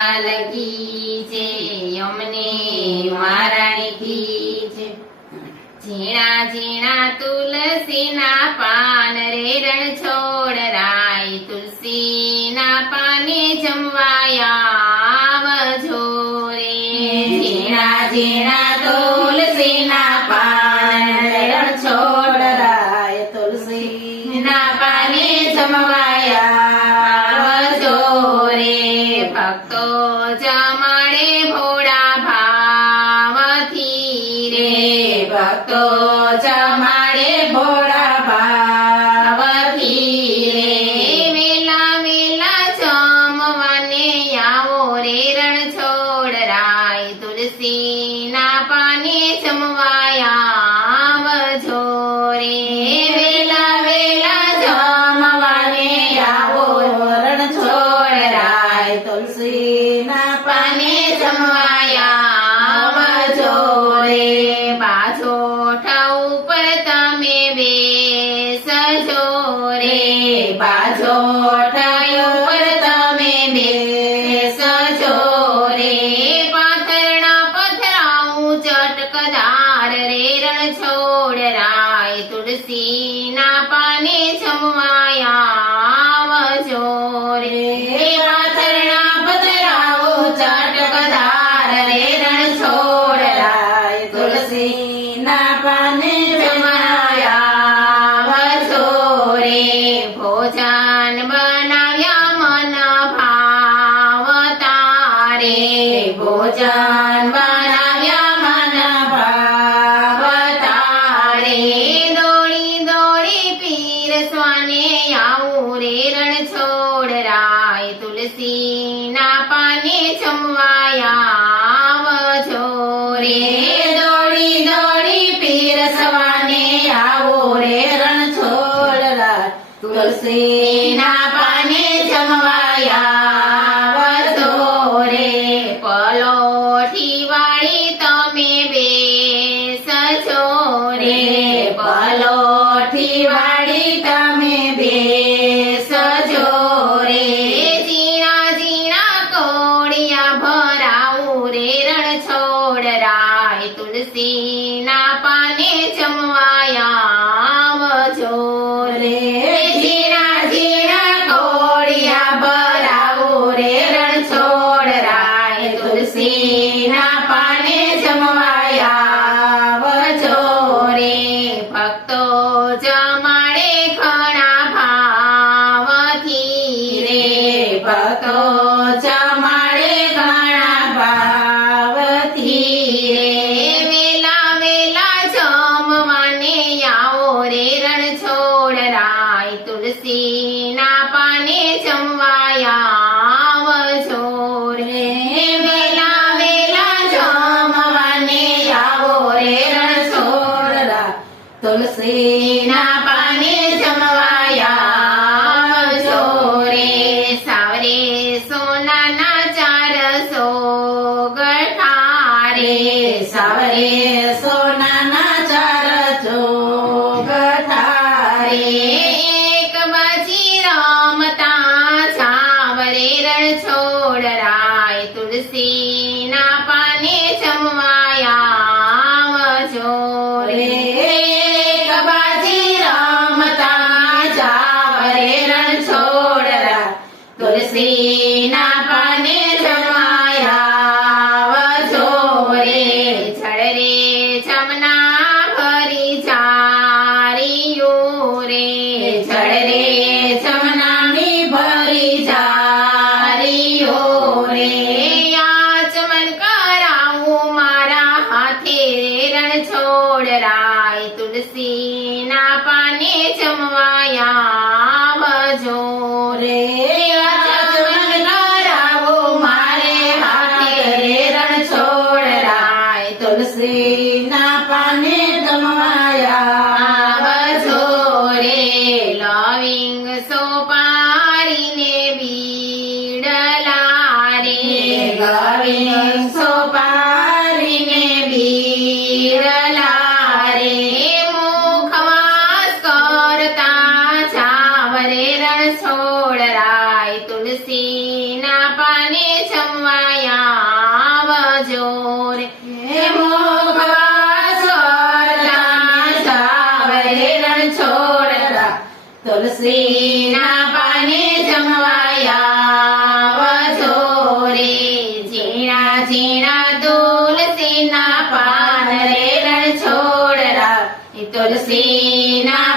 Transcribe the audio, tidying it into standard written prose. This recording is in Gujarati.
લગી છે યમને મહારાણી કી છે। ઝીણા ઝીણા તુલસીના પાન રે રણ છોડ રાય, તુલસીના પાને જમવાયા આવજો રે। ઝીણા ઝીણા તુલસીના પાન રણ છોડ રાય, તુલસીના પાને જમવાયા આવજો રે। ભક્તો જમાડે ભોળા ભાવથી રે, ભક્તો જમાડે ભોળા ભાવથી રે। વેલા વેલા જમવાને આવો રે રણ છોડ રાય, તુલસીના પાને જમવાયા આવજો રે। વેલા વેલા જમવાને આવો રણ છોડ રાય, તુલસીના પાને જમવાયા આવજો રે। બાજોઠા ઉપર તમે બેસજો રે, બાજોઠા ઉપર તમે બેસજો રે। પાથરણા પથરાવું ચટકદાર રે રણ છોડ રાય, તુલસીના પાને જમવાયા આવજો રે। પાથરણા પથરાવો ચટકદાર રે રણ છોડ રાય, તુલસીના પાને જમાયા આવજો રે। ભોજન બનાવ્યા મન ભાવતા રે, ભોજન બનાવ્યા મન ભાવતા રે। દોડી દોડી પીરસવાને આવું રે રણ છોડ રાય, તુલસીના પાને જમવાયા આવજો રે। દોડી દોડી પીરસવાને આવો રે રણ છોડ રાય, તુલસીના પાને જમવાયા આવજો રે। પલોઠી વાળી તમે બેસજો રે, પલોઠી વાળી તમે બેસજો રે। ઝીણા ઝીણા કોળિયા ભરાવું રે રણ છોડ રાય, તુલસીના પાને જમવાયા આવજો રે। ઝીણા ઝીણા કોળિયા ભરાવો રે રણ છોડ રાય, તુલસીના પાને જમવાયા આવજો રે। ભક્તો જમાડે ઘણા ભાવથી રે ભક્તો જમાડે ઘણા ભાવથી રે। વેલા વેલા જમવાને આવો રે રણ છોડ રાય, તુલસીના પાને જમવાયા આવજો રે। વેલા વેલા જમવાને આવો રે રણ છોડ રાય, તુલસીના પાને જમવાયા આવજો રે। સાવરે સોનાના 400 ગઠા રે, સાવરે સોનાના 400 ગઠા રે। એક બાજી રમતા છાવરે રણ છોડ રાય, તુલસીના પાને જમવાયા આવજો રે। એક બાજી રમતા જાવરે રણ છોડ રાય, તુલસીના પાને જમાયા આવજો રે। જળ રે જમના ભરી જારિયું રે, જળ રે જમનાની ભરી જારીઓ રે। આચમન કરાવું મારા હાથે રણ છોડ રાય, તુલસીના પાને જમવાયા આવજો રે। આચમન કરાવો મારે હાથે રે રણ છોડ રાય, તુલસીના પાને જમવાયા આવજો રે। લવિંગ સોપારીને બીડલા રે, લવિંગ સોપારીને બીડલા રે। મુખવાસ કરતા છાવરે રણ છોડ રાય, તુલસીના પાને જમવા તુલસીના પાને જમવાયા વજો રે. ઝીણા ઝીણા તુલસીના પાન રે રણ છોડરા. તુલસીના